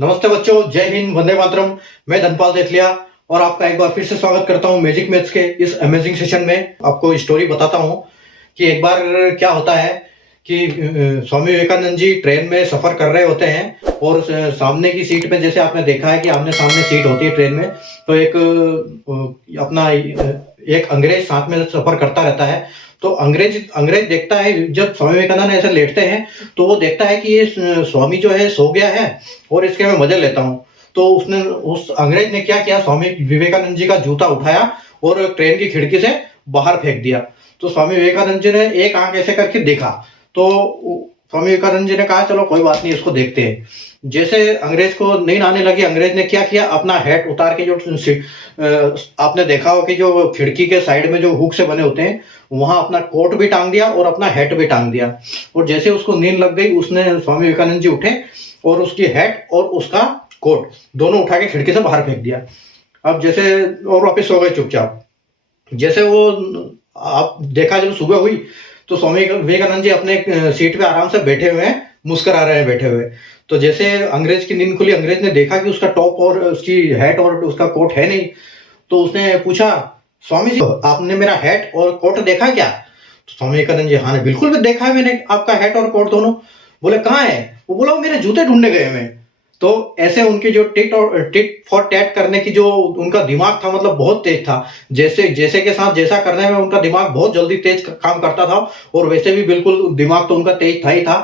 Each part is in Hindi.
नमस्ते बच्चों, जय हिंद, वंदे मातरम। मैं धनपाल देथलिया और आपका एक बार फिर से स्वागत करता हूं मैजिक मैथ्स के इस अमेजिंग सेशन में। आपको स्टोरी बताता हूं कि एक बार क्या होता है कि स्वामी विवेकानंद जी ट्रेन में सफर कर रहे होते हैं और सामने की सीट में, जैसे आपने देखा है कि आमने सामने सीट होती है ट्रेन में, तो एक अंग्रेज साथ में सफर करता रहता है। तो अंग्रेज देखता है, जब स्वामी विवेकानंद ऐसे लेटते हैं तो वो देखता है कि ये स्वामी जो है सो गया है और इसके मैं मजे लेता हूँ। तो उस अंग्रेज ने क्या किया, स्वामी विवेकानंद जी का जूता उठाया और ट्रेन की खिड़की से बाहर फेंक दिया। तो स्वामी विवेकानंद जी ने एक आंख ऐसे करके देखा, तो स्वामी विवेकानंद जी ने कहा चलो कोई बात नहीं, इसको देखते हैं। जैसे अंग्रेज को नींद आने लगी, अंग्रेज ने क्या किया, अपना हैट उतार के, जो आपने देखा हो कि जो खिड़की के साइड में जो हुक से बने होते हैं, वहां अपना कोट भी टांग दिया और अपना हैट भी टांग दिया। और जैसे उसको नींद लग गई, उसने स्वामी विवेकानंद जी उठे और उसकी हैट और उसका कोट दोनों उठा के खिड़की से बाहर फेंक दिया। अब जैसे और वापिस सो गए चुपचाप। जैसे वो आप देखा, जब सुबह हुई तो स्वामी विवेकानंद जी अपने सीट पे आराम से बैठे हुए हैं, मुस्कुरा रहे हैं बैठे हुए। तो जैसे अंग्रेज की नींद खुली, अंग्रेज ने देखा कि उसका टॉप और उसकी हैट और उसका कोट है नहीं। तो उसने पूछा, स्वामी जी आपने मेरा हैट और कोट देखा क्या? तो स्वामी विवेकानंद जी, हाँ बिल्कुल भी देखा है मैंने आपका हैट और कोट दोनों। बोले कहाँ है? वो बोला वो मेरे जूते ढूंढने गए मैं। तो ऐसे उनके जो टिट फॉर टैट करने की जो उनका दिमाग था, मतलब बहुत तेज था। जैसे जैसे के साथ जैसा करने में उनका दिमाग बहुत जल्दी तेज काम करता था, और वैसे भी बिल्कुल दिमाग तो उनका तेज था ही था।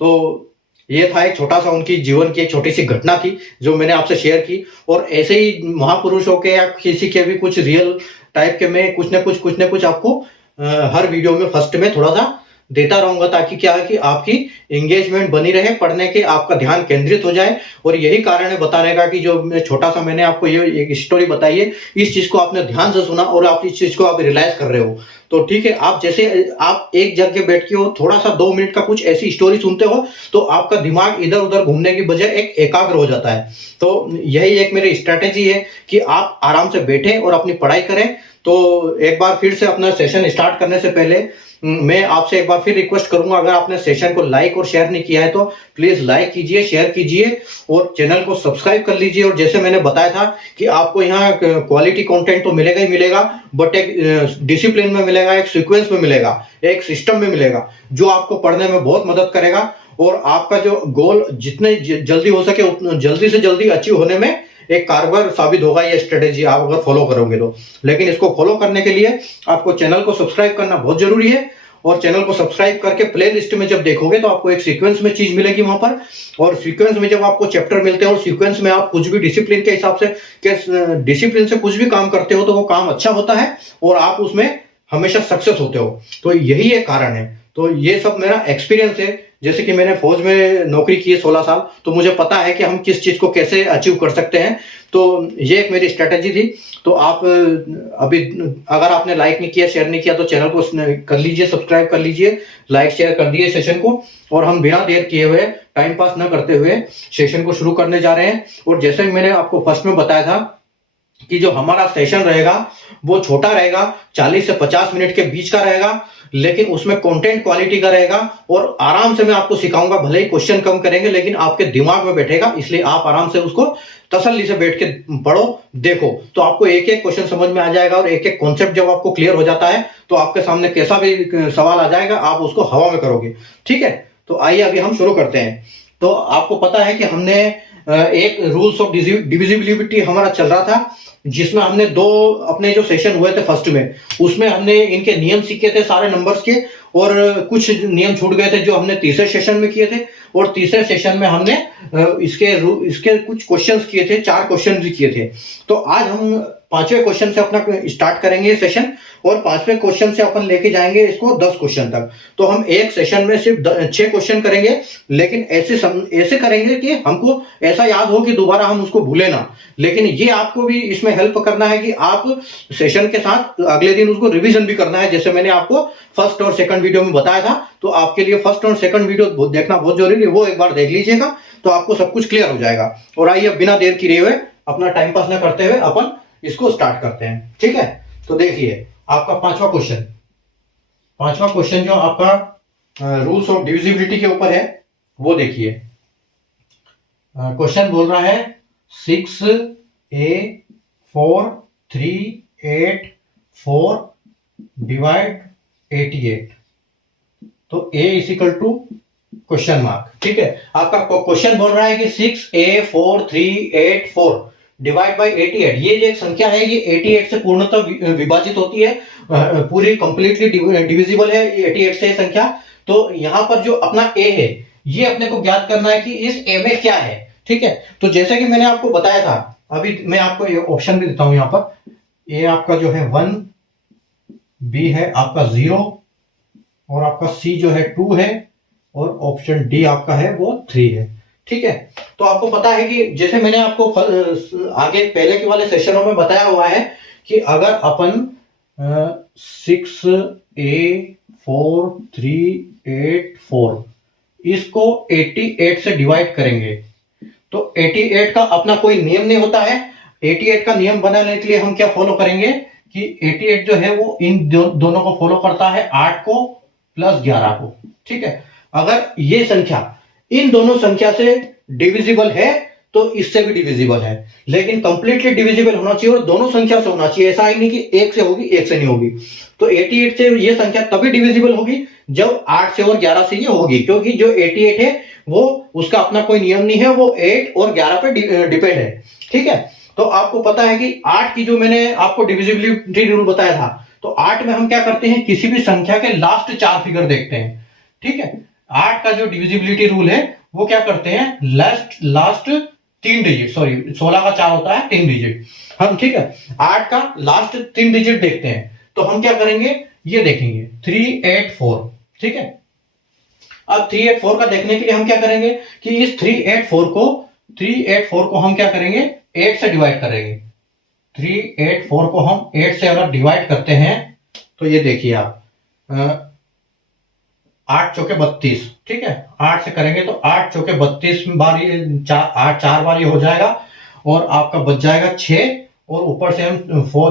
तो ये था एक छोटा सा उनकी जीवन की एक छोटी सी घटना थी जो मैंने आपसे शेयर की। और ऐसे ही महापुरुषों के या किसी के भी कुछ रियल टाइप के मैं कुछ न कुछ आपको हर वीडियो में फर्स्ट में थोड़ा सा देता रहूंगा, ताकि क्या है कि आपकी एंगेजमेंट बनी रहे पढ़ने के, आपका ध्यान केंद्रित हो जाए। और यही कारण है बताने का कि जो छोटा सा मैंने आपको ये एक स्टोरी बताई है, इस चीज को आपने ध्यान से सुना और आप इस चीज को आप रियलाइज कर रहे हो। तो ठीक है, आप जैसे आप एक जगह बैठ के हो, थोड़ा सा 2 मिनट का कुछ ऐसी स्टोरी सुनते हो, तो आपका दिमाग इधर उधर घूमने की बजाय एक एकाग्र हो जाता है। तो यही एक मेरी स्ट्रेटेजी है कि आप आराम से बैठें और अपनी पढ़ाई करें। तो एक बार फिर से अपना सेशन स्टार्ट करने से पहले मैं आपसे एक बार फिर रिक्वेस्ट करूंगा, अगर आपने सेशन को लाइक और शेयर नहीं किया है तो प्लीज लाइक कीजिए, शेयर कीजिए और चैनल को सब्सक्राइब कर लीजिए। और जैसे मैंने बताया था कि आपको यहाँ क्वालिटी कंटेंट तो मिलेगा ही मिलेगा, बट एक डिसिप्लिन में मिलेगा, एक सीक्वेंस में मिलेगा, एक सिस्टम में मिलेगा, जो आपको पढ़ने में बहुत मदद करेगा। और आपका जो गोल जितने जल्दी हो सके उतना जल्दी से जल्दी अचीव होने में एक कारगर साबित होगा ये स्ट्रेटेजी, आप अगर फॉलो करोगे तो। लेकिन इसको फॉलो करने के लिए आपको चैनल को सब्सक्राइब करना बहुत जरूरी है। और चैनल को सब्सक्राइब करके प्ले लिस्ट में जब देखोगे तो आपको एक सीक्वेंस में चीज मिलेगी वहां पर। और सीक्वेंस में जब आपको चैप्टर मिलते हैं और सीक्वेंस में आप कुछ भी डिसिप्लिन के हिसाब से डिसिप्लिन से कुछ भी काम करते हो तो वो काम अच्छा होता है और आप उसमें हमेशा सक्सेस होते हो। तो यही एक कारण है। तो ये सब मेरा एक्सपीरियंस है। जैसे कि मैंने फौज में नौकरी की है 16 साल, तो मुझे पता है कि हम किस चीज को कैसे अचीव कर सकते हैं। तो ये एक मेरी स्ट्रेटेजी थी। तो आप अभी अगर आपने लाइक नहीं किया, शेयर नहीं किया, तो चैनल को कर लीजिए, सब्सक्राइब कर लीजिए, लाइक शेयर कर दिए सेशन को। और हम बिना देर किए हुए, टाइम पास न करते हुए सेशन को शुरू करने जा रहे हैं। और जैसे मैंने आपको फर्स्ट में बताया था कि जो हमारा सेशन रहेगा वो छोटा रहेगा, 40 से 50 मिनट के बीच का रहेगा, लेकिन उसमें कंटेंट क्वालिटी का रहेगा। और आराम से मैं आपको सिखाऊंगा, भले ही क्वेश्चन कम करेंगे लेकिन आपके दिमाग में बैठेगा, इसलिए आप आराम से उसको तसल्ली से बैठ के पढ़ो, देखो, तो आपको एक एक क्वेश्चन समझ में आ जाएगा। और एक एक कॉन्सेप्ट जब आपको क्लियर हो जाता है तो आपके सामने कैसा भी सवाल आ जाएगा, आप उसको हवा में करोगे। ठीक है, तो आइए अभी हम शुरू करते हैं। तो आपको पता है कि हमने एक रूल्स ऑफ डिविजिबिलिटी हमारा चल रहा था, जिसमें हमने 2 अपने जो सेशन हुए थे फर्स्ट में, उसमें हमने इनके नियम सीखे थे सारे नंबर्स के। और कुछ नियम छूट गए थे जो हमने तीसरे सेशन में किए थे। और तीसरे सेशन में हमने इसके कुछ क्वेश्चंस किए थे, 4 क्वेश्चन भी किए थे। तो आज हम 5वें क्वेश्चन से अपना स्टार्ट करेंगे सेशन। और 5वें क्वेश्चन से अपन लेके जाएंगे इसको 10 क्वेश्चन तक। तो हम एक सेशन में सिर्फ 6 क्वेश्चन करेंगे, लेकिन ऐसे करेंगे कि हमको ऐसा याद हो कि दोबारा हम उसको भूले ना। लेकिन ये आपको भी इसमें हेल्प करना है कि आप सेशन के साथ अगले दिन उसको रिवीजन भी करना है, जैसे मैंने आपको फर्स्ट और सेकंड वीडियो में बताया था। तो आपके लिए फर्स्ट और सेकंड वीडियो देखना बहुत जरूरी है, वो एक बार देख लीजिएगा तो आपको सब कुछ क्लियर हो जाएगा। और आइए बिना देर किए हुए, अपना टाइम पास ना करते हुए, अपन इसको स्टार्ट करते हैं। ठीक है, तो देखिए आपका 5वां क्वेश्चन जो आपका रूल्स ऑफ डिविजिबिलिटी के ऊपर है, वो देखिए। क्वेश्चन बोल रहा है 6A4384 डिवाइड 88। तो A is equal to question mark. ठीक है, आपका क्वेश्चन बोल रहा है कि 6A4384 डिवाइड बाई 88, ये जो एक संख्या है ये 88 से पूर्णतः विभाजित होती है, पूरी कंप्लीटली डिविजिबल है 88 से संख्या। तो यहां पर जो अपना A है ये अपने को ज्ञात करना है कि इस A में क्या है। ठीक है, तो जैसे कि मैंने आपको बताया था, अभी मैं आपको ये ऑप्शन भी देता हूं। यहां पर A आपका जो है 1, B है आपका 0 और आपका C जो है 2 है और ऑप्शन डी आपका है वो 3 है। ठीक है, तो आपको पता है कि जैसे मैंने आपको आगे पहले के वाले सेशनों में बताया हुआ है कि अगर अपन 6A4384 इसको 88 से डिवाइड करेंगे तो 88 का अपना कोई नियम नहीं होता है। 88 का नियम बनाने के लिए हम क्या फॉलो करेंगे कि 88 जो है वो इन दोनों को फॉलो करता है, 8 को प्लस 11 को। ठीक है, अगर ये संख्या इन दोनों संख्या से डिविजिबल है तो इससे भी डिविजिबल है, लेकिन कंप्लीटली डिविजिबल होना चाहिए और दोनों संख्या से होना चाहिए। ऐसा ही नहीं कि एक से होगी एक से नहीं होगी। तो 88 से ये संख्या तभी डिविजिबल होगी जब 8 से और 11 से ये होगी, क्योंकि जो 88 है वो उसका अपना कोई नियम नहीं है, वो 8 और 11 पे डिपेंड है। ठीक है, तो आपको पता है कि 8 की जो मैंने आपको डिविजिबिलिटी रूल बताया था, तो 8 में हम क्या करते हैं, किसी भी संख्या के लास्ट 4 फिगर देखते हैं। ठीक है, 8 का जो डिविजिबिलिटी रूल है वो क्या करते हैं, लास्ट 3 डिजिट, सॉरी 16 का 4 होता है 3 डिजिट हम। ठीक है, 8 का लास्ट 3 डिजिट देखते हैं, तो हम क्या करेंगे, ये देखेंगे 384। ठीक है, अब 384 का देखने के लिए हम क्या करेंगे कि इस 384 को हम क्या करेंगे, 8 से डिवाइड करेंगे। 384 को हम 8 से अगर डिवाइड करते हैं तो ये देखिए आप 8 चौके 32। ठीक है, 8 से करेंगे तो 8 चौके 32 बार ये 4 बार ये हो जाएगा और आपका बच जाएगा 6 और ऊपर से हम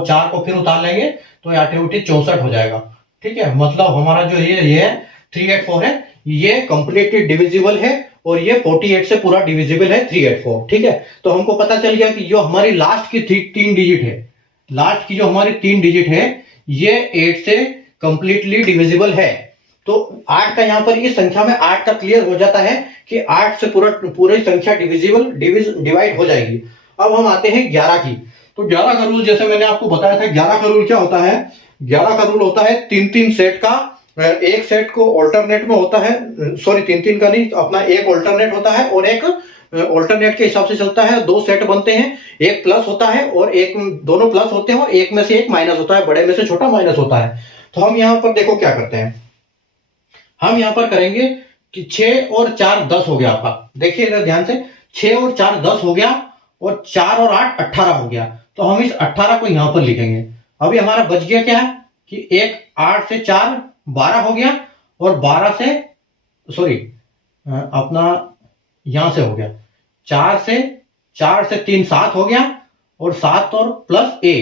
4 को फिर उतार लेंगे तो 8 64 हो जाएगा। ठीक है, मतलब हमारा जो ये 384 है ये कंप्लीटली डिविजिबल है और ये 48 से पूरा डिविजिबल है 384। ठीक है, तो हमको पता चल गया कि जो हमारी लास्ट की 3 डिजिट है, लास्ट की जो हमारी 3 डिजिट है ये 8 से कंप्लीटली डिविजिबल है। तो 8 का यहां पर इस संख्या में 8 का क्लियर हो जाता है कि 8 से पूरी संख्या डिवाइड हो जाएगी। अब हम आते हैं 11 की। तो 11 का रूल जैसे मैंने आपको बताया था, 11 का रूल क्या होता है, 11 का रूल होता है 3-3 सेट का। एक सेट को ऑल्टरनेट में होता है, सॉरी 3-3 का नहीं, अपना एक ऑल्टरनेट होता है और एक ऑल्टरनेट के हिसाब से चलता है। 2 सेट बनते हैं, एक प्लस होता है और एक, दोनों प्लस होते हैं और एक में से एक माइनस होता है, बड़े में से छोटा माइनस होता है। तो हम यहां पर देखो क्या करते हैं, हम यहां पर करेंगे कि 6 और 4 10 हो गया आपका। देखिए ध्यान से, 6 और 4 10 हो गया और 4 और 8 18 हो गया। तो हम इस 18 को यहां पर लिखेंगे। अभी हमारा बच गया क्या है कि एक 8 से 4 12 हो गया और 12 से, सॉरी अपना यहां से हो गया 4 से 3 7 हो गया और 7 और प्लस a।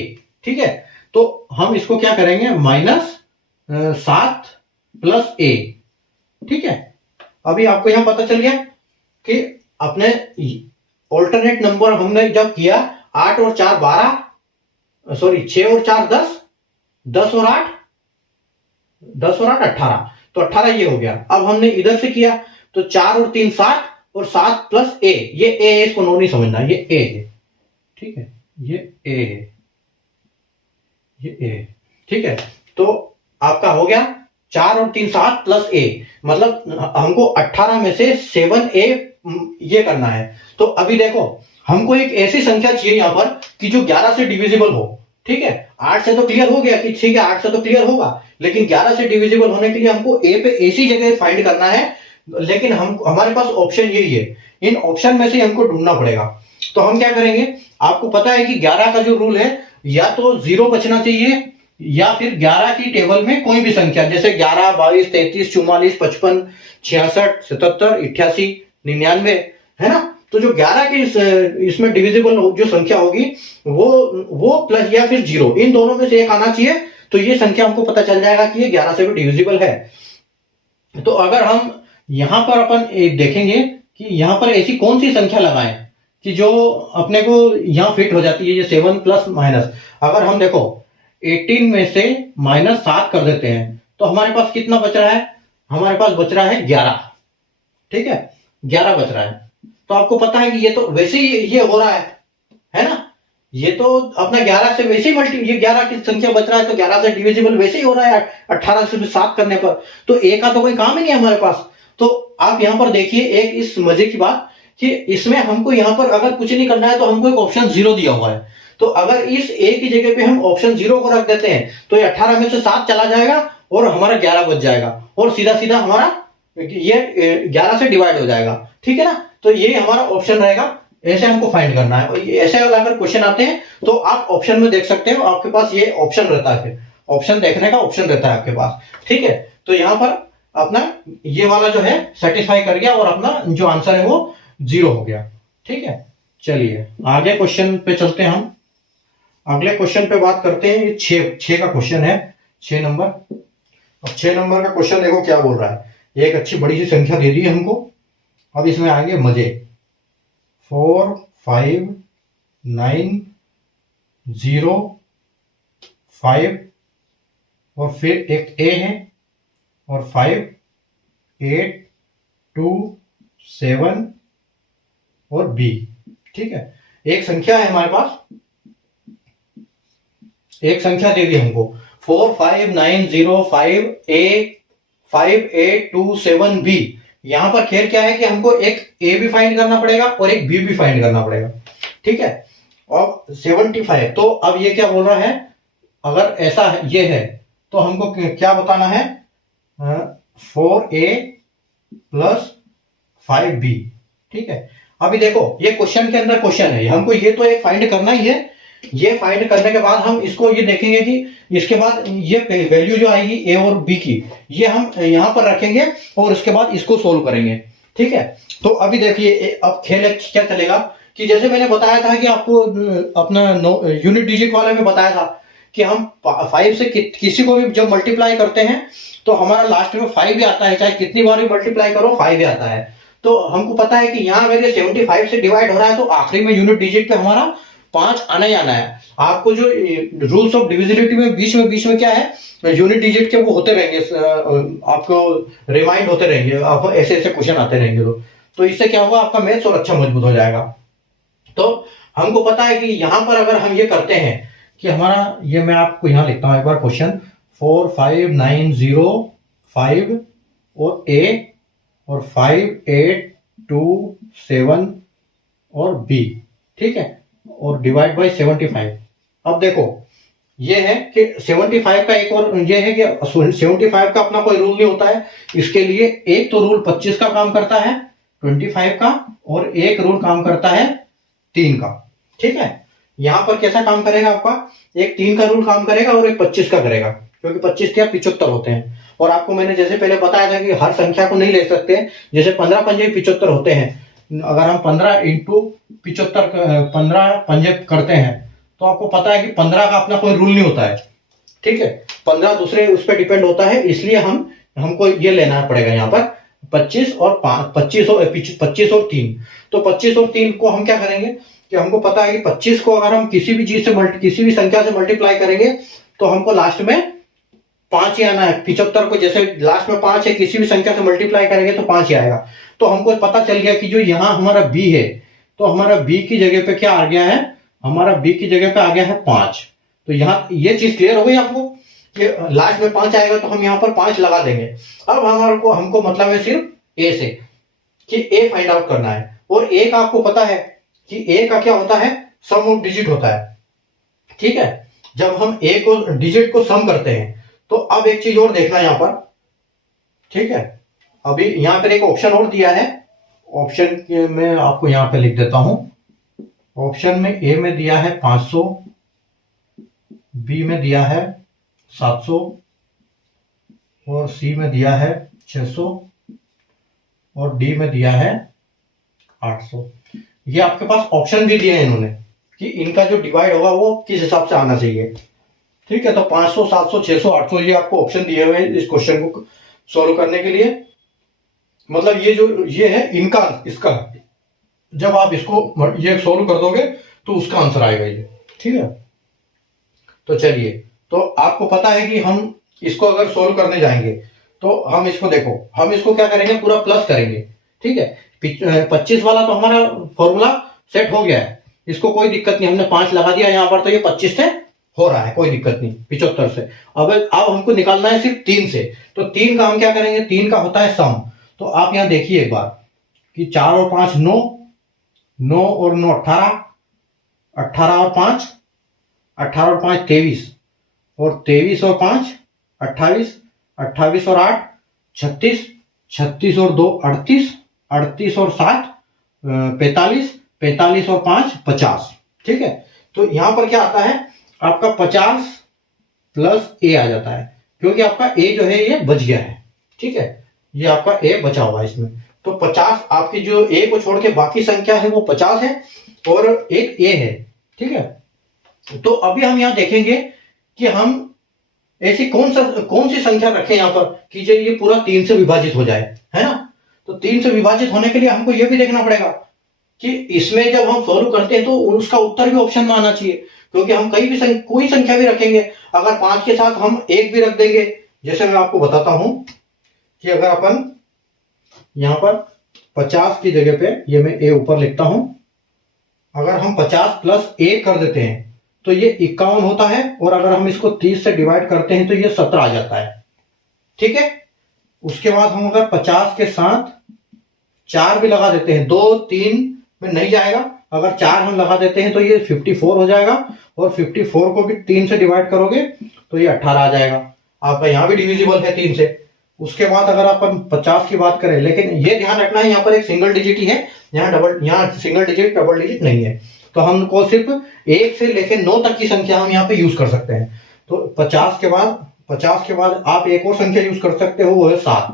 ठीक है, तो हम इसको क्या करेंगे, -7 प्लस a। ठीक है, अभी आपको यहां पता चल गया कि अपने ऑल्टरनेट नंबर हमने जब किया 8 और 4 12, सॉरी 6 और 4 10, 10 और 8 18, तो 18 ये हो गया। अब हमने इधर से किया तो 4 और 3 7 और 7 प्लस a, ये a है, इसको नो नहीं समझना, ये a है। ठीक है, ये a है, ये a है। ठीक है, तो आपका हो गया 4 और 3 7 प्लस a, मतलब हमको 18 में से 7a ये करना है। तो अभी देखो हमको एक ऐसी संख्या चाहिए यहां पर कि जो 11 से डिविजिबल हो। ठीक है, 8 से तो क्लियर हो गया कि ठीक है 8 से तो क्लियर होगा, लेकिन 11 से डिविजिबल होने के लिए हमको a पे ऐसी जगह फाइंड करना है, लेकिन हमारे पास ऑप्शन यही है, इन ऑप्शन में से हमको ढूंढना पड़ेगा। तो हम क्या करेंगे, आपको पता है कि 11 का जो रूल है, या तो 0 बचना चाहिए या फिर 11 की टेबल में कोई भी संख्या, जैसे 11 22 33 44 55 66 77 88 99, है ना। तो जो 11 की इसमें डिविजिबल जो संख्या होगी वो प्लस या फिर 0, इन दोनों में से एक आना चाहिए। तो ये संख्या हमको पता चल जाएगा कि ये 11 से भी डिविजिबल है। तो अगर हम यहां पर अपन देखेंगे कि यहाँ पर ऐसी कौन सी संख्या लगाएं कि जो अपने को यहाँ फिट हो जाती है, ये 7 प्लस माइनस। अगर हम देखो 18 में से -7 कर देते हैं तो हमारे पास कितना बच रहा है, हमारे पास बच रहा है 11। ठीक है, 11 बच रहा है। तो आपको पता है कि ये तो वैसे ही ये हो रहा है ना, ये तो अपना 11 से वैसे ही ये 11 की संख्या बच रहा है तो 11 से डिविजिबल वैसे ही हो रहा है 18 से 7 करने पर, तो ए का तो कोई काम ही नहीं है हमारे पास। तो आप यहां पर देखिए एक इस मजे की बात कि इसमें हमको यहां पर अगर कुछ नहीं करना है तो हमको एक ऑप्शन 0 दिया हुआ है। तो अगर इस ए की जगह पे हम ऑप्शन 0 को रख देते हैं तो ये 18 में से 7 चला जाएगा और हमारा 11 बच जाएगा और सीधा सीधा हमारा ये 11 से डिवाइड हो जाएगा। ठीक है ना, तो ये हमारा ऑप्शन रहेगा। ऐसे हमको फाइंड करना है। ऐसे अगर क्वेश्चन आते हैं तो आप ऑप्शन में देख सकते हो, आपके पास ये ऑप्शन रहता है, फिर ऑप्शन देखने का ऑप्शन रहता है आपके पास। ठीक है, तो यहां पर अपना ये वाला जो है सेटिस्फाई कर गया और अपना जो आंसर है वो 0 हो गया। ठीक है, चलिए आगे क्वेश्चन पे चलते हैं। हम अगले क्वेश्चन पे बात करते हैं। ये 6 का क्वेश्चन है, 6 नंबर। अब 6 नंबर का क्वेश्चन देखो क्या बोल रहा है। एक अच्छी बड़ी सी संख्या दे दी है हमको। अब इसमें आएंगे मजे। 4 5 9 0 5 और फिर एक ए है और 5 8 2 7 और बी। ठीक है, एक संख्या है हमारे पास, एक संख्या दे दी हमको 4 5 9 0 5 8 2 7 बी। यहां पर खेल क्या है कि हमको एक ए भी फाइंड करना पड़ेगा और एक बी भी फाइंड करना पड़ेगा। ठीक है, और 75। तो अब ये क्या बोल रहा है, अगर ऐसा है, ये है तो हमको क्या बताना है, 4a प्लस 5b। ठीक है, अभी देखो ये क्वेश्चन के अंदर क्वेश्चन है, हमको ये तो एक फाइंड करना ही है। ये फाइंड करने के बाद हम इसको ये देखेंगे कि इसके बाद ये वैल्यू जो आएगी ए और बी की, ये हम यहां पर रखेंगे और उसके बाद इसको सोल्व करेंगे। ठीक है, तो अभी देखिए अब खेल क्या चलेगा कि जैसे मैंने बताया था कि आपको अपना यूनिट डिजिट वाले में बताया था कि हम 5 से किसी को भी जब मल्टीप्लाई करते हैं तो हमारा लास्ट में 5 ही आता है, चाहे कितनी बार भी मल्टीप्लाई करो 5 ही आता है। तो हमको पता है कि यहाँ अगर ये 75 से डिवाइड हो रहा है तो आखिरी में यूनिट डिजिट पे हमारा 5 आना ही आना है। आपको जो रूल्स ऑफ डिविजिबिलिटी में बीच में क्या है, यूनिट डिजिट के वो होते रहेंगे, आपको रिमाइंड होते रहेंगे, आपको ऐसे ऐसे क्वेश्चन आते रहेंगे। तो इससे क्या होगा, आपका मैथ्स और अच्छा मजबूत हो जाएगा। तो हमको पता है कि यहां पर अगर हम ये करते हैं कि हमारा, ये मैं आपको यहां लिखता हूं एक बार क्वेश्चन, 4 5 9 0 5 और ए और 5 8 2 7 और बी। ठीक है, और डिवाइड बाय 75। अब देखो ये है कि 75 का एक और ये है कि 75 का अपना कोई रूल नहीं होता है। इसके लिए एक तो रूल 25 का काम करता है, 25 का, और एक रूल काम करता है 3 का। ठीक है, यहां पर कैसा काम करेगा आपका, एक 3 का रूल काम करेगा और एक 25 का करेगा, क्योंकि 25 क्या 75 होते हैं। और आपको मैंने जैसे पहले बताया था कि हर संख्या को नहीं ले सकते, जैसे 15 पंजे 75 होते हैं। अगर हम 15 इंटू 75 15 पंजे करते हैं तो आपको पता है कि 15 का अपना कोई रूल नहीं होता है। ठीक है, 15 दूसरे उस पर डिपेंड होता है, इसलिए हमको ये लेना पड़ेगा यहाँ पर 25 और 25 और 3। तो 25 और 3 को हम क्या करेंगे कि हमको पता है कि 25 को अगर हम किसी भी चीज से किसी भी संख्या से मल्टीप्लाई करेंगे तो हमको लास्ट में 5 ही आना है। 75 को जैसे लास्ट में 5 है, किसी भी संख्या से मल्टीप्लाई करेंगे तो 5 ही आएगा। तो हमको पता चल गया कि जो यहाँ हमारा बी है, तो हमारा बी की जगह पे क्या आ गया है, हमारा बी की जगह पे आ गया है 5। तो यहाँ ये चीज क्लियर हो गई आपको कि लास्ट में 5 आएगा तो हम यहाँ पर 5 लगा देंगे। अब हमको मतलब है सिर्फ ए से कि ए फाइंड आउट करना है। और ए का आपको पता है कि ए का क्या होता है, सम ऑफ डिजिट होता है। ठीक है, जब हम ए को डिजिट को सम करते हैं तो अब एक चीज और देखना यहां पर। ठीक है, अभी यहां पर एक ऑप्शन और दिया है, ऑप्शन में आपको यहां पे लिख देता हूं। ऑप्शन में ए में दिया है 500, बी में दिया है 700 और सी में दिया है 600 और डी में दिया है 800। ये आपके पास ऑप्शन भी दिए हैं इन्होंने कि इनका जो डिवाइड होगा वो किस हिसाब से आना चाहिए। ठीक है, तो 500 700 600 800 ये आपको ऑप्शन दिए हुए हैं इस क्वेश्चन को सॉल्व करने के लिए। मतलब ये है इनका, इसका जब आप इसको ये सोल्व कर दोगे तो उसका आंसर आएगा ये, ठीक है। तो चलिए, तो आपको पता है कि हम इसको अगर सोल्व करने जाएंगे तो हम इसको देखो, हम इसको क्या करेंगे, पूरा प्लस करेंगे, ठीक है। 25 वाला तो हमारा फॉर्मूला सेट हो गया है, इसको कोई दिक्कत नहीं, हमने 5 लगा दिया यहाँ पर तो ये 25 से हो रहा है, कोई दिक्कत नहीं, 75 से। अब हमको निकालना है सिर्फ 3 से, तो 3 का हम क्या करेंगे, 3 का होता है सम। तो आप यहाँ देखिए एक बार कि 4 और 5 9, 9 और 9 18, 18 और 5 18 और 5 23, और 23 और 5 28, 28 और 8 36, 36 और 2 38, 38 और 7 45, 45 और 5 50, ठीक है। तो यहां पर क्या आता है आपका 50 प्लस ए आ जाता है, क्योंकि आपका ए जो है ये बच गया है, ठीक है, ये आपका ए बचा हुआ है इसमें। तो 50 आपकी जो ए को छोड़ के बाकी संख्या है वो 50 है और एक ए है, ठीक है। तो अभी हम यहां देखेंगे कि हम ऐसी कौन सी संख्या रखें यहां पर कि जो ये पूरा 3 से विभाजित हो जाए, है ना। तो 3 से विभाजित होने के लिए हमको ये भी देखना पड़ेगा कि इसमें जब हम सॉल्व करते हैं तो उसका उत्तर भी ऑप्शन में आना चाहिए, क्योंकि हम कोई संख्या भी रखेंगे, अगर 5 के साथ हम 1 भी रख देंगे, जैसे मैं आपको बताता हूं कि अगर अपन यहां पर 50 की जगह पे ये मैं ए ऊपर लिखता हूं, अगर हम 50 प्लस 1 कर देते हैं तो ये 51 होता है, और अगर हम इसको 30 से डिवाइड करते हैं तो ये 17 आ जाता है, ठीक है। उसके बाद हम अगर 50 के साथ 4 भी लगा देते हैं, 2 3 में नहीं जाएगा, अगर 4 हम लगा देते हैं तो ये 54 हो जाएगा, और 54 को भी 3 से डिवाइड करोगे तो ये 18 आ जाएगा, आपका यहां भी डिविजिबल है 3 से। उसके बाद अगर अपन 50 की बात करें, लेकिन ये ध्यान रखना है यहाँ पर एक सिंगल डिजिट ही है, यहाँ सिंगल डिजिट डबल डिजिट नहीं है, तो हमको सिर्फ 1 से लेकर 9 तक की संख्या हम यहाँ पे यूज कर सकते हैं। तो 50 के बाद आप एक और संख्या यूज कर सकते हो, वो है 7,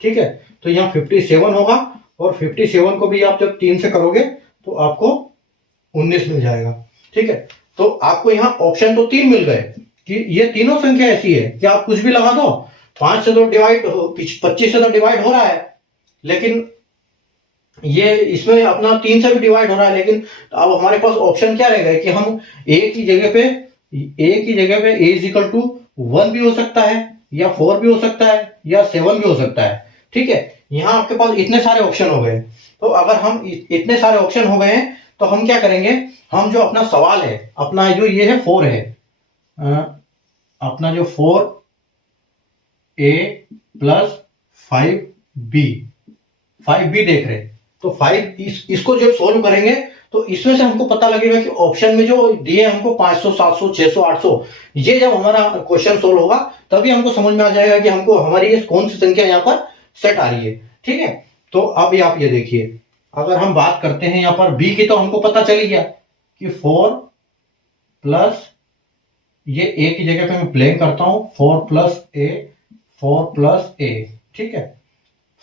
ठीक है। तो यहाँ 57 होगा, और 57 को भी आप जब 3 से करोगे तो आपको 19 मिल जाएगा, ठीक है। तो आपको यहाँ ऑप्शन तो 3 मिल गए कि ये तीनों संख्या ऐसी है कि आप कुछ भी लगा दो, 5 से तो डिवाइड 25 से तो डिवाइड हो रहा है, लेकिन ये इसमें अपना 3 से भी डिवाइड हो रहा है, लेकिन अब हमारे पास ऑप्शन क्या रहेगा कि हम ए की जगह पे ए इज इक्वल टू 1 भी हो सकता है, या 4 भी हो सकता है, या 7 भी हो सकता है, ठीक है। यहाँ आपके पास इतने सारे ऑप्शन हो गए, तो अगर हम इतने सारे ऑप्शन हो गए हैं तो हम क्या करेंगे, हम जो अपना सवाल है, अपना जो ये है 4 है, अपना जो 4a प्लस 5b देख रहे हैं, तो 5 इसको जब सोल्व करेंगे तो इसमें से हमको पता लगेगा कि ऑप्शन में जो दिए हमको 500 700 600 800, ये जब हमारा क्वेश्चन सोल्व होगा तभी हमको समझ में आ जाएगा कि हमको हमारी ये कौन सी संख्या यहाँ पर सेट आ रही है, ठीक है। तो अब आप ये देखिए, अगर हम बात करते हैं यहाँ पर b की, तो हमको पता चल गया कि 4 प्लस ये a की जगह पे मैं प्लेन करता हूं, 4 प्लस a, ठीक है।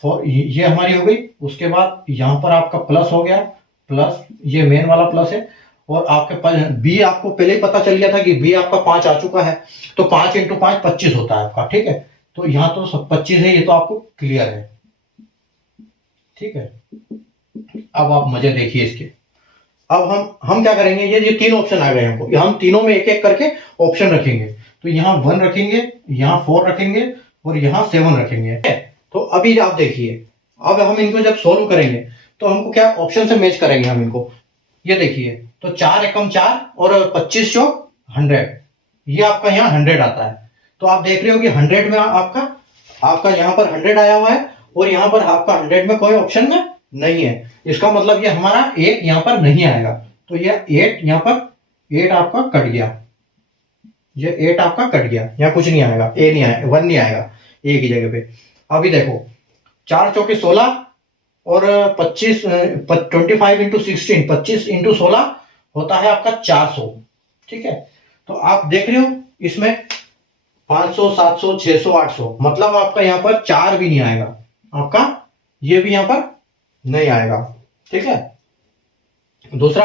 4 ये हमारी हो गई। उसके बाद यहां पर आपका प्लस हो गया, प्लस ये मेन वाला प्लस है, और आपके पास b आपको पहले ही पता चल गया था कि b आपका 5 आ चुका है, तो 5 × 5 25 होता है आपका, ठीक है। तो यहाँ तो सब 25 है, ये तो आपको क्लियर है, ठीक है। अब आप मजे देखिए इसके। अब हम क्या करेंगे, ये 3 ऑप्शन आ गए हमको, हम तीनों में एक एक करके ऑप्शन रखेंगे। तो यहाँ 1 रखेंगे, यहाँ 4 रखेंगे, और यहाँ 7 रखेंगे। तो अभी आप देखिए, अब हम इनको जब सोल्व करेंगे तो हमको क्या ऑप्शन से मैच करेंगे हम इनको। ये देखिए, तो 4 एकम 4 और 25 चौक 100, ये आपका यहाँ 100 आता है। तो आप देख रहे हो कि 100 में आपका यहाँ पर 100 आया हुआ है, और यहाँ पर आपका 100 में कोई ऑप्शन में नहीं है। इसका मतलब ये हमारा 8 यहाँ पर नहीं आएगा, तो ये 8 यहाँ पर 8 आपका कट गया, ये 8 आपका कट गया, यहाँ कुछ नहीं आएगा, ए नहीं आएगा, 1 नहीं आएगा ए की जगह पे। अभी देखो 4 चौके 16 और 25 × 16, 25 × 16 होता है आपका 400, ठीक है। तो आप देख रहे हो इसमें 500 700 600 800, मतलब आपका यहाँ पर 4 भी नहीं आएगा, आपका ये भी यहाँ पर नहीं आएगा, ठीक है। दूसरा,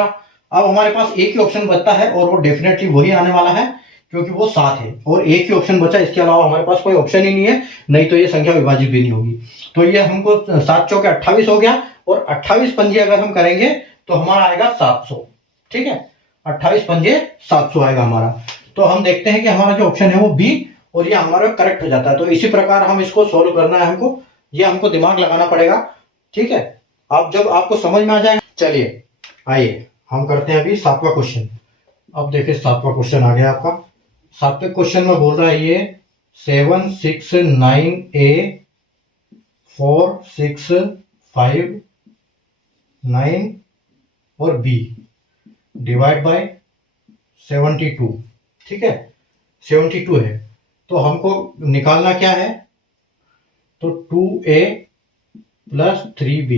अब हमारे पास एक ही ऑप्शन बचता है, और वो डेफिनेटली वही आने वाला है क्योंकि वो 7 है और एक ही ऑप्शन बचा, इसके अलावा हमारे पास कोई ऑप्शन ही नहीं है, नहीं तो ये संख्या विभाजित भी नहीं होगी। तो ये हमको 7 चौके 28 हो गया, और 28 पंजे अगर हम करेंगे तो हमारा आएगा 700। ठीक है, 28 पंजे 700 आएगा हमारा। तो हम देखते हैं कि हमारा जो ऑप्शन है वो बी, और ये हमारा करेक्ट हो जाता है। तो इसी प्रकार हम इसको सोल्व करना है हमको, ये हमको दिमाग लगाना पड़ेगा। ठीक है, अब जब आपको समझ में आ जाएगा, चलिए आइए हम करते हैं अभी 7वां क्वेश्चन। अब देखिए 7वां क्वेश्चन आ गया आपका। 7वें क्वेश्चन में बोल रहा है ये 7 6 9 a 4 6 5 9 और b डिवाइड बाय 72। ठीक है, 72 है, तो हमको निकालना क्या है, तो 2a प्लस 3b,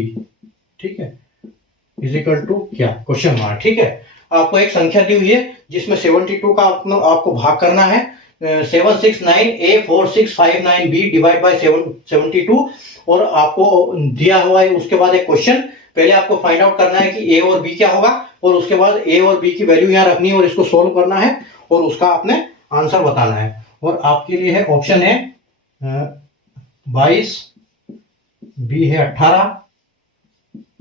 ठीक है, इज इक्वल टू क्या, क्वेश्चन मार्क। ठीक है, आपको एक संख्या दी हुई है जिसमें 72 का आपको भाग करना है 7 6 9 a 4 6 5 9 b डिवाइड बाय 72, और आपको दिया हुआ है उसके बाद एक क्वेश्चन। पहले आपको फाइंड आउट करना है कि a और b क्या होगा, और उसके बाद a और b की वैल्यू यहाँ रखनी है और इसको सोल्व करना है और उसका आपने आंसर बताना है। और आपके लिए है ऑप्शन है 22, b है 18,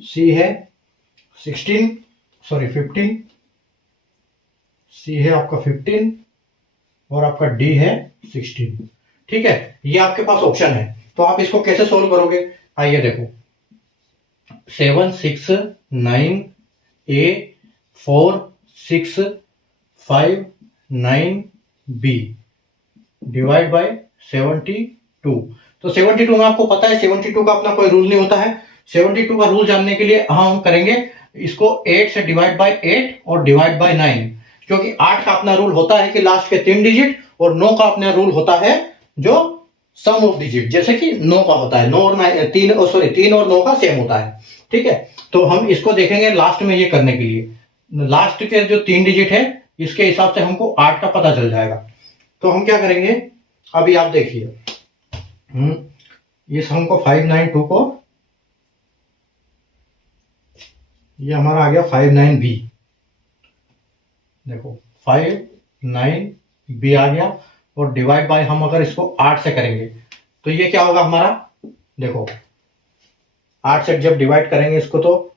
c है 15, c है आपका 15 और आपका d है 16। ठीक है, ये आपके पास ऑप्शन है। तो आप इसको कैसे सोल्व करोगे, आइए देखो। 7 6 9 a 4 6 5 9 b डिवाइड बाय 72। तो 72 में आपको पता है 72 का अपना कोई रूल नहीं होता है। 72 का रूल जानने के लिए हम करेंगे इसको 8 से डिवाइड बाय 8 और डिवाइड बाय 9, क्योंकि 8 का अपना रूल होता है कि लास्ट के 3 डिजिट, और 9 का अपना रूल होता है जो सम ऑफ डिजिट, जैसे कि 9 का होता है 9 और 3 और 9 का सेम होता है। ठीक है, तो हम इसको देखेंगे लास्ट में ये करने के लिए, लास्ट के जो 3 डिजिट है इसके हिसाब से हमको 8 का पता चल जाएगा। तो हम क्या करेंगे, अभी आप देखिए इस हमको 592 को, ये हमारा आ गया 59b, देखो 59b आ गया, और डिवाइड बाय हम अगर इसको 8 से करेंगे तो ये क्या होगा हमारा, देखो 8 से जब डिवाइड करेंगे इसको तो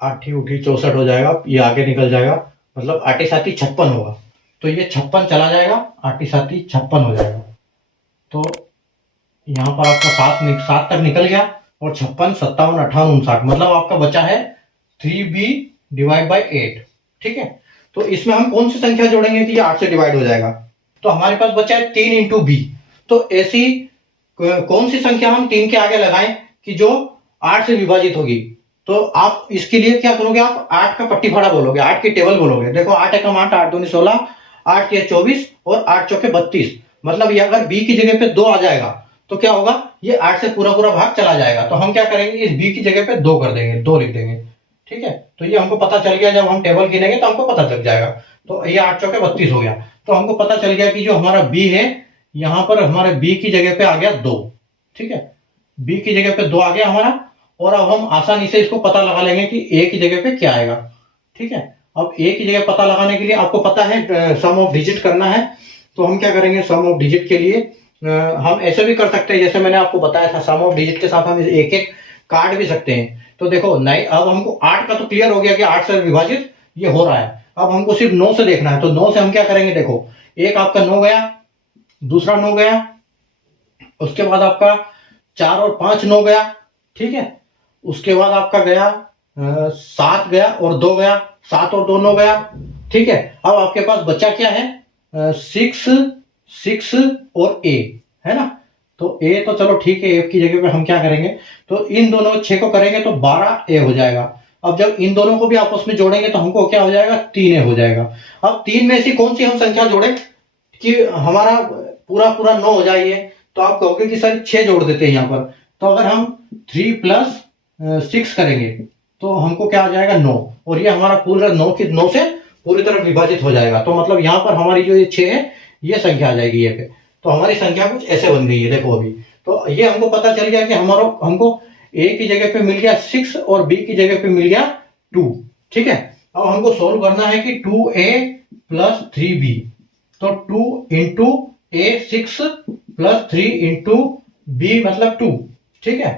8 उठी 64 हो जाएगा, ये आगे निकल जाएगा, मतलब 8 7 56 होगा। तो ये 56 चला जाएगा, 8 7 56 हो जाएगा। तो यहाँ पर आपका 7 तक निकल गया, और 56 57 58 59, मतलब आपका बचा है 3b डिवाइड बाय 8। ठीक है, तो इसमें हम कौन सी संख्या जोड़ेंगे कि ये 8 से डिवाइड हो जाएगा, तो हमारे पास बचा है 3 इंटू बी। तो ऐसी कौन सी संख्या हम 3 के आगे लगाएं कि जो 8 से विभाजित होगी। तो आप इसके लिए क्या करोगे, आप 8 का पट्टी फाड़ा बोलोगे, 8 की टेबल बोलोगे। देखो 8 एकम 8, 8 दूनी 16, 8 के 24 और 8 चौके 32, मतलब ये अगर b की जगह पे 2 आ जाएगा तो क्या होगा, ये 8 से पूरा पूरा भाग चला जाएगा। तो हम क्या करेंगे, इस b की जगह पे 2 कर देंगे, 2 लिख देंगे। ठीक है, तो ये हमको पता चल गया, जब हम टेबल गिनेंगे तो हमको पता चल जाएगा। तो ये 8 चौके 32 हो गया, तो हमको पता चल गया कि जो हमारा b है, यहाँ पर हमारे b की जगह पे आ गया 2। ठीक है, b की जगह पे 2 आ गया हमारा, और अब हम आसानी से इसको पता लगा लेंगे कि a की जगह पे क्या आएगा। ठीक है, अब a की जगह पता लगाने के लिए आपको पता है सम ऑफ डिजिट करना है। तो हम क्या करेंगे, सम ऑफ डिजिट के लिए हम ऐसे भी कर सकते हैं, जैसे मैंने आपको बताया था, सम ऑफ डिजिट के साथ हम एक एक काट भी सकते हैं। तो देखो नहीं, अब हमको 8 का तो क्लियर हो गया कि 8 से विभाजित ये हो रहा है। अब हमको सिर्फ 9 से देखना है। तो 9 से हम क्या करेंगे, देखो एक आपका 9 गया, दूसरा 9 गया, उसके बाद आपका 4 और 5 9 गया। ठीक है, उसके बाद आपका गया 7 गया और 2 गया, 7 और 2 9 गया। ठीक है, अब आपके पास बच्चा क्या है, 6 और a है ना। तो a तो चलो ठीक है, a की जगह पे हम क्या करेंगे, तो इन दोनों 6 को करेंगे तो 12a हो जाएगा। अब जब इन दोनों को भी आपस में जोड़ेंगे तो हमको क्या हो जाएगा, 3a हो जाएगा। अब 3 में ऐसी कौन सी हम संख्या जोड़े कि हमारा पूरा पूरा 9 हो जाए। तो आप कहोगे कि सर 6 जोड़ देते हैं यहाँ पर। तो अगर हम 3 + 6 करेंगे तो हमको क्या आ जाएगा, 9, और ये हमारा पूरा 9 से पूरी तरह विभाजित हो जाएगा। तो मतलब यहाँ पर हमारी जो ये 6 है ये संख्या आ जाएगी ये पे। तो हमारी संख्या कुछ ऐसे बन गई है, देखो अभी। तो ये हमको पता चल गया कि हमको a की जगह पे मिल गया 6 और b की जगह पे मिल गया 2। ठीक है, अब हमको सोल्व करना है कि 2a प्लस 3b, तो 2 into a 6 plus 3 into b मतलब 2, ठीक है।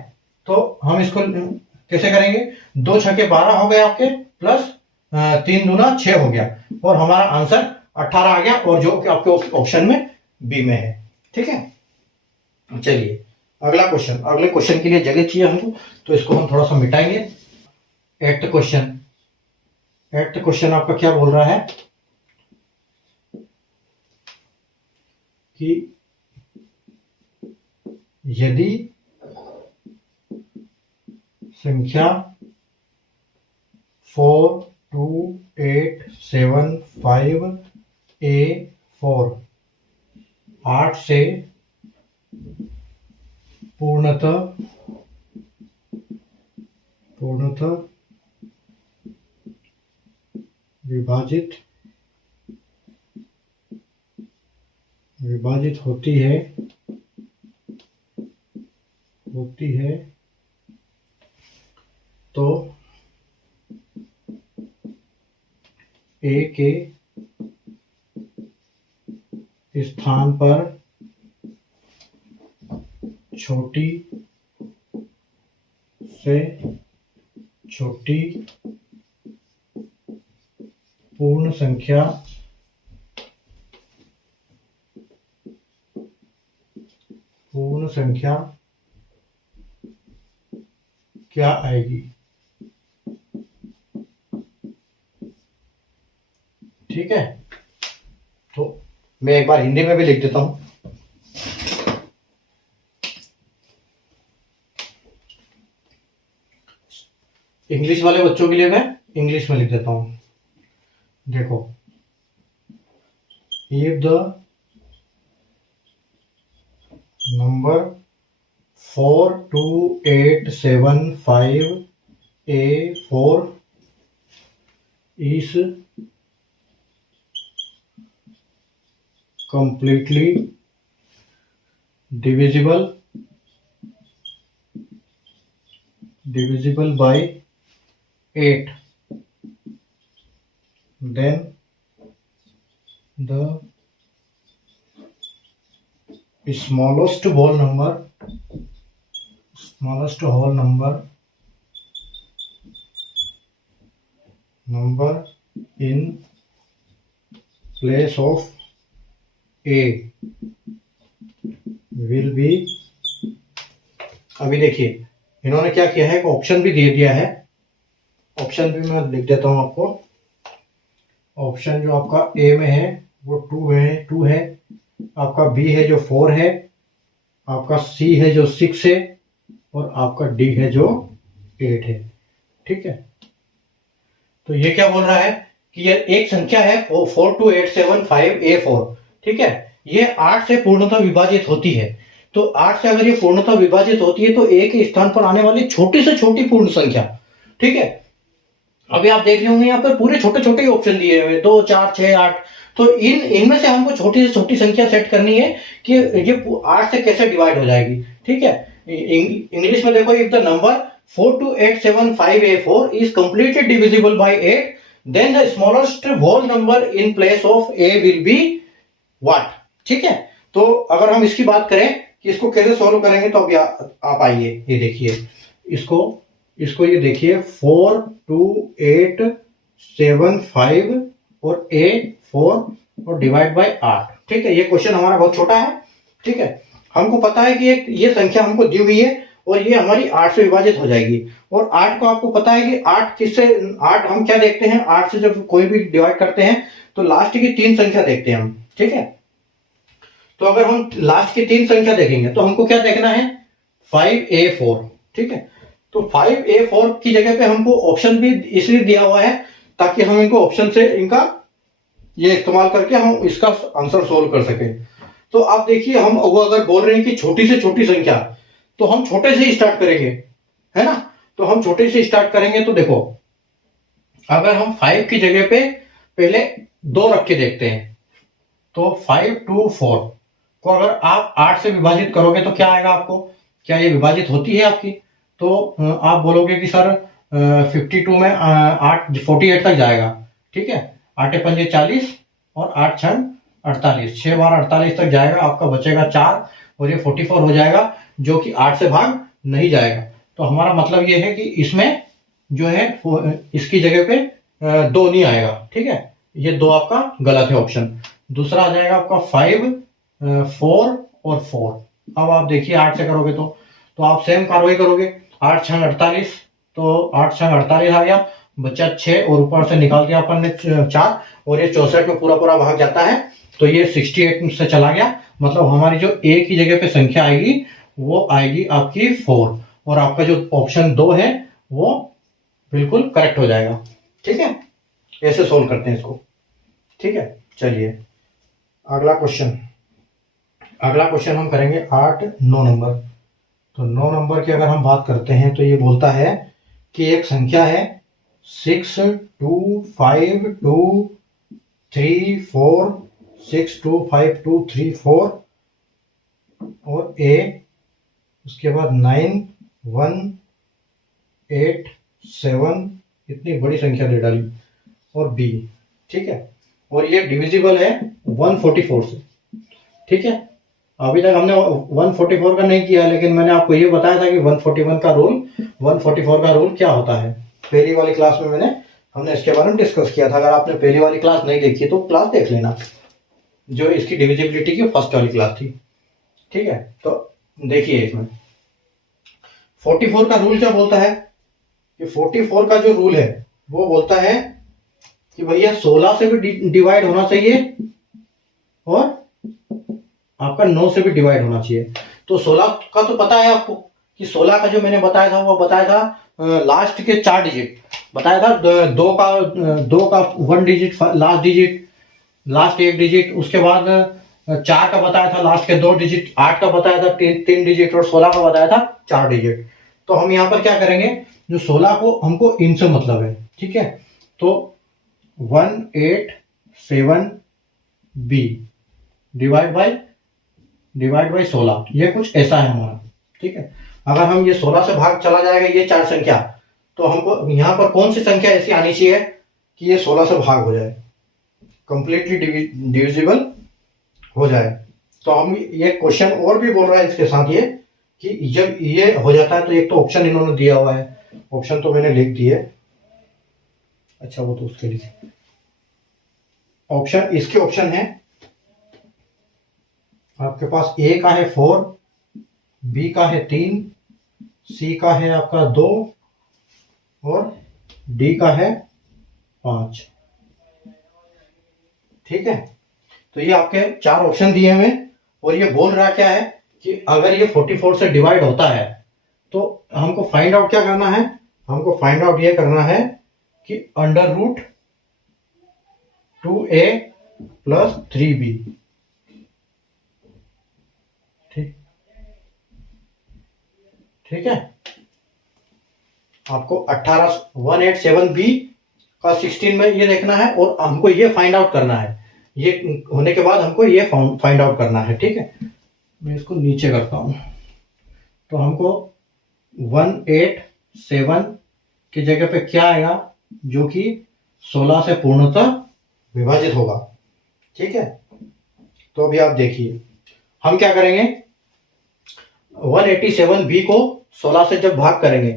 तो हम इसको कैसे करेंगे, 2 छके 12 हो गए आपके, प्लस 3 दूना 6 हो गया, और हमारा आंसर 18 आ गया, और जो कि आपके ऑप्शन में बी में है, ठीक है। चलिए अगला क्वेश्चन, अगले क्वेश्चन के लिए जगह चाहिए हमको, तो इसको हम थोड़ा सा मिटाएंगे। एट क्वेश्चन, एट क्वेश्चन आपका क्या बोल रहा है कि यदि संख्या 42875A4 8 से पूर्णतः विभाजित होती है तो A के स्थान पर छोटी से छोटी पूर्ण संख्या क्या आएगी, ठीक है। तो मैं एक बार हिंदी में भी लिख देता हूं। इंग्लिश वाले बच्चों के लिए मैं इंग्लिश में लिख देता हूं। देखो, if the number 42875A4 is completely divisible by 8, then the smallest whole number in place of A will be, अभी देखिए इन्होंने क्या किया है, ऑप्शन भी दे दिया है। ऑप्शन भी मैं लिख देता हूं आपको। ऑप्शन जो आपका ए में है वो 2 है, आपका बी है जो 4 है, आपका सी है जो 6 है, और आपका डी है जो 8 है, ठीक है। तो ये क्या बोल रहा है कि ये एक संख्या है 42875A4, ठीक है। ये 8 से पूर्णतः विभाजित होती है। तो 8 से अगर ये पूर्णतः विभाजित होती है तो ए के स्थान पर आने वाली छोटी से छोटी पूर्ण संख्या, ठीक है। अभी आप देख रहे होंगे यहाँ पर पूरे छोटे छोटे ऑप्शन दिए हुए 2 4 6 8। तो इनमें से हमको छोटी से छोटी संख्या सेट करनी है कि ये 8 से कैसे डिवाइड हो जाएगी, ठीक है। इंग्लिश में देखो, if the number 42875A4 is completely divisible by 8, then the smallest whole number in place of A will be what, ठीक है। तो अगर हम इसकी बात करें कि इसको कैसे सॉल्व करेंगे, तो अभी आप आइए, ये देखिए इसको ये देखिए 42875 और A4 और डिवाइड बाय 8, ठीक है। ये क्वेश्चन हमारा बहुत छोटा है, ठीक है। हमको पता है कि ये संख्या हमको दी हुई है और ये हमारी 8 से विभाजित हो जाएगी। और 8 को आपको पता है कि 8 हम क्या देखते हैं, 8 से जब कोई भी डिवाइड करते हैं तो लास्ट की 3 संख्या देखते हैं हम, ठीक है। तो अगर हम लास्ट की 3 संख्या देखेंगे तो हमको क्या देखना है, 5A4, ठीक है। तो 5A4 की जगह पे हमको ऑप्शन भी इसलिए दिया हुआ है ताकि हम इनको ऑप्शन से इनका ये इस्तेमाल करके हम इसका आंसर सोल्व कर सके। तो आप देखिए, हम अगर बोल रहे हैं कि छोटी से छोटी संख्या, तो हम छोटे से ही स्टार्ट करेंगे, है ना। तो हम छोटे से स्टार्ट करेंगे। तो देखो, अगर हम 5 की जगह पे पहले 2 रख के देखते हैं, तो 5 2 4 को अगर आप 8 से विभाजित करोगे तो क्या आएगा आपको, क्या ये विभाजित होती है आपकी। तो आप बोलोगे कि सर 52 में 48 तक जाएगा, ठीक है। 8 पंजे 40 और 8 छंग 48, 6 बार 48 तक जाएगा, आपका बचेगा 4 और ये 44 हो जाएगा, जो कि 8 से भाग नहीं जाएगा। तो हमारा मतलब ये है कि इसमें जो है इसकी जगह पे 2 नहीं आएगा, ठीक है। ये 2 आपका गलत है ऑप्शन। दूसरा आ जाएगा आपका 5, 4 और 4। अब आप देखिए 8 से करोगे तो आप सेम कार्रवाई करोगे, 8 छंग 48, तो 8 छंग 48 आ गया, बच्चा 6 और ऊपर से निकाल दिया अपन ने 4 और ये 64 में पूरा पूरा भाग जाता है, तो ये 68 से चला गया। मतलब हमारी जो ए की जगह पे संख्या आएगी वो आएगी आपकी 4 और आपका जो ऑप्शन 2 है वो बिल्कुल करेक्ट हो जाएगा, ठीक है। ऐसे सोल्व करते हैं इसको, ठीक है। चलिए अगला क्वेश्चन हम करेंगे 8, 9 नंबर। तो 9 नंबर की अगर हम बात करते हैं तो ये बोलता है कि एक संख्या है 6, 2, 5, 2, 3, 4, 6, 2, 5, 2, 3, 4 और ए, उसके बाद 9, 1, 8, 7, इतनी बड़ी संख्या दे डाली, और बी, ठीक है। और ये डिविजिबल है 144 से, ठीक है। अभी तक हमने 144 का नहीं किया, लेकिन मैंने आपको ये बताया था कि 144 का रूल क्या होता है। पहली वाली क्लास में हमने इसके बारे में डिस्कस किया था। अगर आपने पहली वाली क्लास नहीं देखी तो क्लास देख लेना, जो इसकी डिविजिबिलिटी की फर्स्ट वाली क्लास थी, ठीक है। तो देखिए इसमें 44 का रूल क्या बोलता है कि 44 का जो रूल है वो बोलता है कि भैया 16 से भी डिवाइड होना चाहिए और आपका 9 से भी डिवाइड होना चाहिए। तो 16 का तो पता है आपको कि 16 का जो मैंने बताया था वो बताया था लास्ट के 4 डिजिट बताया था, 2 का 1 digit last digit, last 1 digit, उसके बाद 4 का बताया था लास्ट के 2 डिजिट, 8 का बताया था 3 डिजिट और 16 का बताया था 4 डिजिट। तो हम यहाँ पर क्या करेंगे, जो 16 को हमको इनसे मतलब है, ठीक है। तो 187 बी डिवाइड बाई 16, ये कुछ ऐसा है हमारा, ठीक है। अगर हम ये 16 से भाग चला जाएगा ये 4 संख्या, तो हमको यहाँ पर कौन सी संख्या ऐसी आनी चाहिए कि ये 16 से भाग हो जाए, कंप्लीटली डिविजिबल हो जाए। तो हम ये क्वेश्चन और भी बोल रहा है इसके साथ ये कि जब ये हो जाता है तो एक तो ऑप्शन इन्होंने दिया हुआ है, ऑप्शन तो मैंने लिख दिए, अच्छा वो तो उसके लिए ऑप्शन, इसके ऑप्शन है आपके पास ए का है 4, बी का है 3, सी का है आपका 2 और डी का है 5, ठीक है। तो ये आपके 4 ऑप्शन दिए हुए और ये बोल रहा क्या है कि अगर ये 44 से डिवाइड होता है तो हमको फाइंड आउट क्या करना है, हमको फाइंड आउट ये करना है कि under root 2a plus 3b, ठीक है। आपको 187b का 16 में ये देखना है और हमको ये फाइंड आउट करना है, ये होने के बाद हमको ये फाइंड आउट करना है, ठीक है। मैं इसको नीचे करता हूं, तो हमको 187 की जगह पे क्या आएगा, जो कि 16 से पूर्णतः विभाजित होगा, ठीक है। तो अभी आप देखिए हम क्या करेंगे, 187b को 16 से जब भाग करेंगे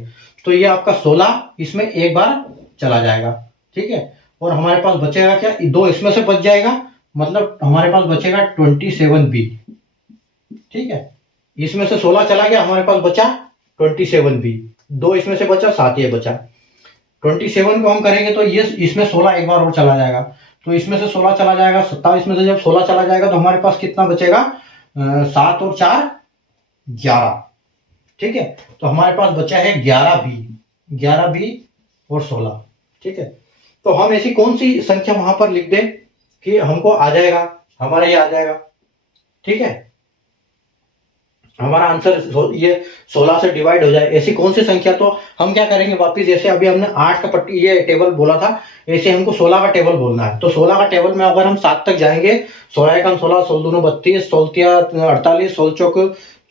तो ये आपका 16 इसमें एक बार चला जाएगा, ठीक है। और हमारे पास बचेगा क्या, 2 इसमें से बच जाएगा, मतलब हमारे पास बचेगा 27b, ठीक है। इसमें से 16 चला गया, हमारे पास बचा 27b, 2 इसमें से बचा, 7 ये बचा। 27 को हम करेंगे तो ये इसमें 16 एक बार और चला जाएगा, तो इसमें से 16 चला जाएगा, 27 में से जब 16 चला जाएगा तो हमारे पास कितना बचेगा, 7 और 4 11, ठीक है। तो हमारे पास बचा है 11b और 16, ठीक है। तो हम ऐसी कौन सी संख्या वहां पर लिख दें कि हमको आ जाएगा, हमारा ये आ जाएगा, ठीक है। हमारा आंसर ये 16 से डिवाइड हो जाए, ऐसी कौन सी संख्या। तो हम क्या करेंगे वापस, जैसे अभी हमने 8 का पट्टी ये टेबल बोला था, ऐसे हमको 16 का टेबल बोलना है। तो 16 का टेबल में अगर हम 7 तक जाएंगे, 16 1 16, 16 2 32, 16 3 48, 16 चौक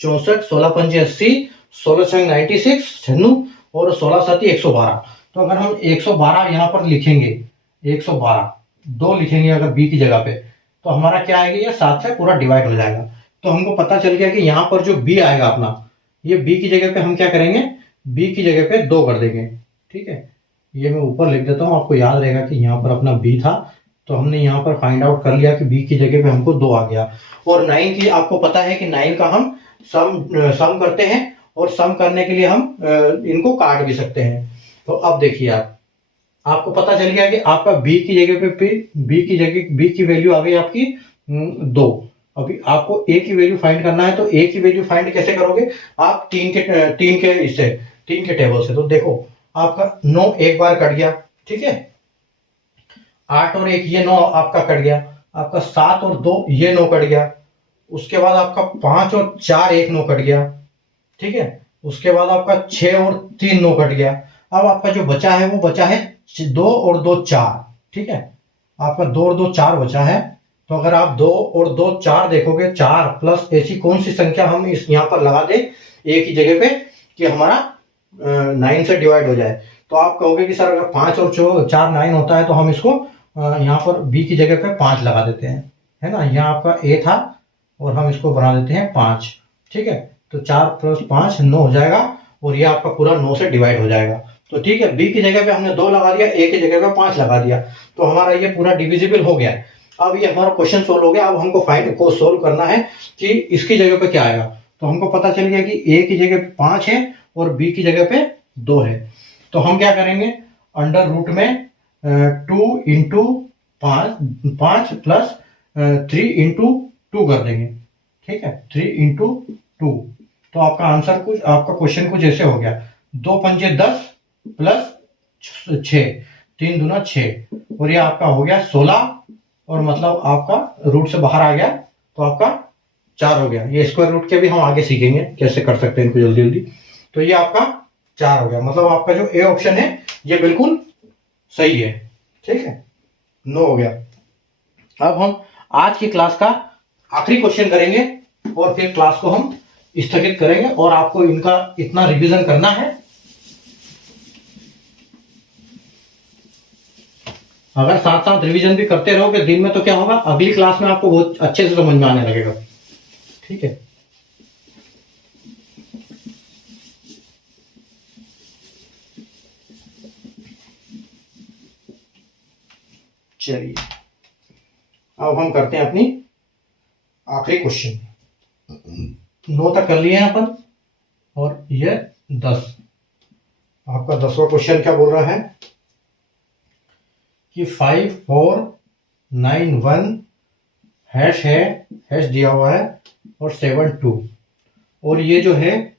64, 16 पंजे 80, 16 6 96, 96 और 16 7 112। तो अगर हम 112 यहाँ पर लिखेंगे, 112 2 लिखेंगे अगर बी की जगह पे, तो हमारा क्या आएगा, ये 7 से पूरा डिवाइड हो जाएगा। तो हमको पता चल गया कि यहाँ पर जो बी आएगा अपना, ये बी की जगह पे हम क्या करेंगे, बी की जगह पे 2 कर देंगे। ठीक है, ये मैं ऊपर लिख देता हूँ, आपको याद रहेगा कि यहाँ पर अपना बी था, तो हमने यहाँ पर फाइंड आउट कर लिया कि बी की जगह पे हमको 2 आ गया। और 9 की आपको पता है कि 9 का हम सम करते हैं, और सम करने के लिए हम इनको काट भी सकते हैं। तो अब देखिए आपको पता चल गया कि आपका बी की जगह पे बी की वैल्यू आ गई आपकी 2। अभी आपको ए की वैल्यू फाइंड करना है, तो ए की वैल्यू फाइंड कैसे करोगे, आप 3 के टेबल से। तो देखो आपका 9 एक बार कट गया, ठीक है, 8 और 1 ये 9 आपका कट गया, आपका 7 और 2 ये 9 कट गया, उसके बाद आपका 5 और 4 1 9 कट गया, ठीक है, उसके बाद आपका 6 और 3 9 कट गया। अब आपका जो बचा है वो बचा है 2 और 2 4, ठीक है, आपका 2 और 2 4 बचा है। तो अगर आप 2 और 2 4 देखोगे, 4 प्लस ऐसी कौन सी संख्या हम इस यहाँ पर लगा दे ए की जगह पे कि हमारा 9 से डिवाइड हो जाए। तो आप कहोगे कि सर अगर 5 और 4 9 होता है तो हम इसको यहाँ पर बी की जगह पे 5 लगा देते हैं, है ना, यहाँ आपका ए था और हम इसको बना देते हैं 5, ठीक है, तो 4 प्लस 5 9 हो जाएगा, और ये आपका पूरा 9 से डिवाइड हो जाएगा। तो ठीक है, बी की जगह पे हमने 2 लगा दिया, ए की जगह पे 5 लगा दिया, तो हमारा ये पूरा डिविजिबल हो गया। अब ये हमारा क्वेश्चन सोल्व हो गया। अब हमको सोल्व करना है कि इसकी जगह पे क्या आएगा। तो हमको पता चल गया कि ए की जगह पे 5 है और बी की जगह पे 2 है। तो हम क्या करेंगे, अंडर रूट में 2 इंटू 5 प्लस 3 इंटू 2 कर देंगे, ठीक है, 3 इंटू 2। तो आपका आंसर आपका क्वेश्चन कुछ ऐसे हो गया, 2 पंजे 10 प्लस 6, 3 दूना 6, और ये आपका हो गया 16, और मतलब आपका रूट से बाहर आ गया तो आपका 4 हो गया। ये स्क्वायर रूट के भी हम आगे सीखेंगे कैसे कर सकते हैं इनको जल्दी जल्दी। तो ये आपका 4 हो गया, मतलब आपका जो ए ऑप्शन है ये बिल्कुल सही है, ठीक है, 9 हो गया। अब हम आज की क्लास का आखिरी क्वेश्चन करेंगे और फिर क्लास को हम स्थगित करेंगे, और आपको इनका इतना रिवीजन करना है। अगर साथ साथ रिवीजन भी करते रहोगे दिन में तो क्या होगा, अगली क्लास में आपको बहुत अच्छे से समझ में आने लगेगा, ठीक है। चलिए अब हम करते हैं अपनी आखिरी क्वेश्चन। 9 तक कर लिए हैं अपन, और ये 10, आपका 10वां क्वेश्चन क्या बोल रहा है कि 5491 हैश है, हैश दिया हुआ है, और 72, और ये जो है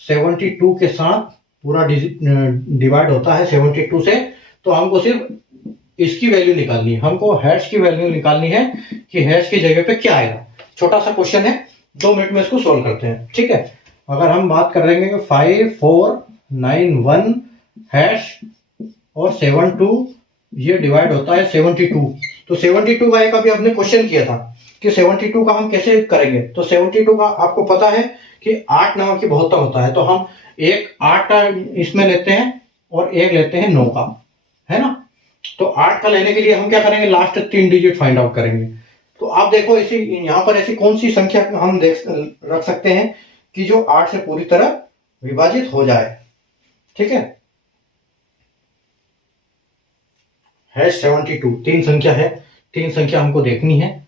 72 के साथ पूरा डिवाइड होता है 72 से। तो हमको सिर्फ इसकी वैल्यू निकालनी है, हमको हैश की वैल्यू निकालनी है कि हैश की जगह पे क्या आएगा। छोटा सा क्वेश्चन है, 2 मिनट में इसको सोल्व करते हैं, ठीक है। अगर हम बात कर रहे हैं कि 5491 हैश और 72 ये डिवाइड होता है 72, तो 72 का एक अभी आपने क्वेश्चन किया था कि 72 का हम कैसे करेंगे। तो 72 का आपको पता है कि 8 नंबर की बहुता होता है, तो हम एक 8 का इसमें लेते हैं और एक लेते हैं 9 का, है ना। तो 8 का लेने के लिए हम क्या करेंगे, लास्ट 3 डिजिट फाइंड आउट करेंगे। तो आप देखो ऐसी यहाँ पर ऐसी कौन सी संख्या हम रख सकते हैं कि जो 8 से पूरी तरह विभाजित हो जाए, ठीक है। हैश 72 3 संख्या है, 3 संख्या हमको देखनी है।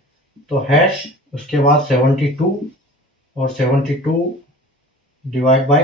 तो हैश, उसके बाद 72 और 72 डिवाइड बाय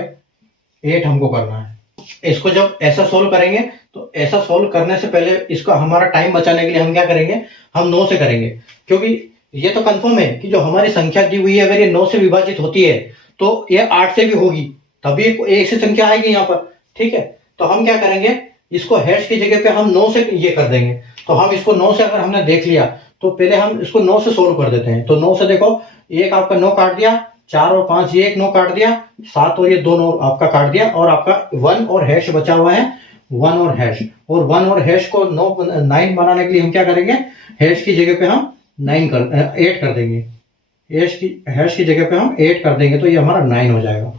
8 हमको करना है। इसको जब ऐसा सोल्व करेंगे तो ऐसा सोल्व करने से पहले इसका हमारा टाइम बचाने के लिए हम क्या करेंगे, हम 9 से करेंगे, क्योंकि ये तो कंफर्म है कि जो हमारी संख्या दी हुई है अगर ये 9 से विभाजित होती है तो ये 8 से भी होगी, तभी एक से संख्या आएगी यहाँ पर, ठीक है। तो हम क्या करेंगे, इसको हैश की जगह पे हम 9 से ये कर देंगे। तो हम इसको 9 से अगर हमने देख लिया तो पहले हम इसको 9 से सोल्व कर देते हैं। तो 9 से देखो, एक आपका 9 काट दिया, 4 और 5 ये एक 9 काट दिया, 7 और ये 2 9 आपका काट दिया, और आपका 1 और हैश बचा हुआ है, 1 और हैश। और 1 और हैश को 9 बनाने के लिए हम क्या करेंगे, हैश की जगह पे हम 8 कर देंगे, हैश की जगह पे हम 8 कर देंगे, तो ये हमारा 9 हो जाएगा।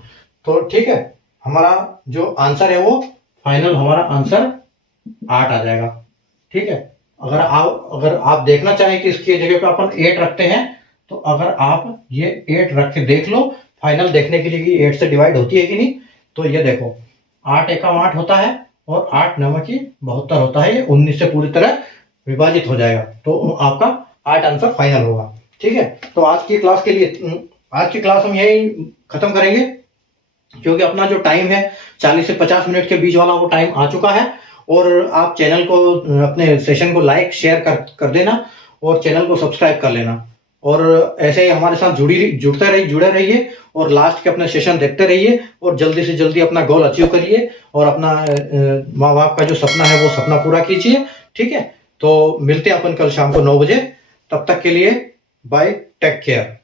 तो ठीक है, हमारा जो आंसर है वो फाइनल हमारा आंसर 8 आ जाएगा। ठीक है, अगर आप देखना चाहें कि इसकी जगह पे अपन 8 रखते हैं, तो अगर आप ये 8 रख के देख लो फाइनल देखने के लिए कि 8 से डिवाइड होती है कि नहीं। तो ये देखो 8 एकम 8 होता है और 8 नमकी 72 होता है, ये 19 से पूरी तरह विभाजित हो जाएगा, तो आपका 8 आंसर फाइनल होगा। ठीक है, तो आज की क्लास के लिए आज की क्लास हम यही खत्म करेंगे, क्योंकि अपना जो टाइम है 40 से 50 मिनट के बीच वाला वो टाइम आ चुका है। और आप चैनल को, अपने सेशन को लाइक शेयर कर देना और चैनल को सब्सक्राइब कर लेना, और ऐसे ही हमारे साथ जुड़े रहिए और लास्ट के अपने सेशन देखते रहिए और जल्दी से जल्दी अपना गोल अचीव करिए और अपना माँ बाप का जो सपना है वो सपना पूरा कीजिए। ठीक है, तो मिलते हैं अपन कल शाम को 9 बजे। तब तक के लिए बाय, टेक केयर।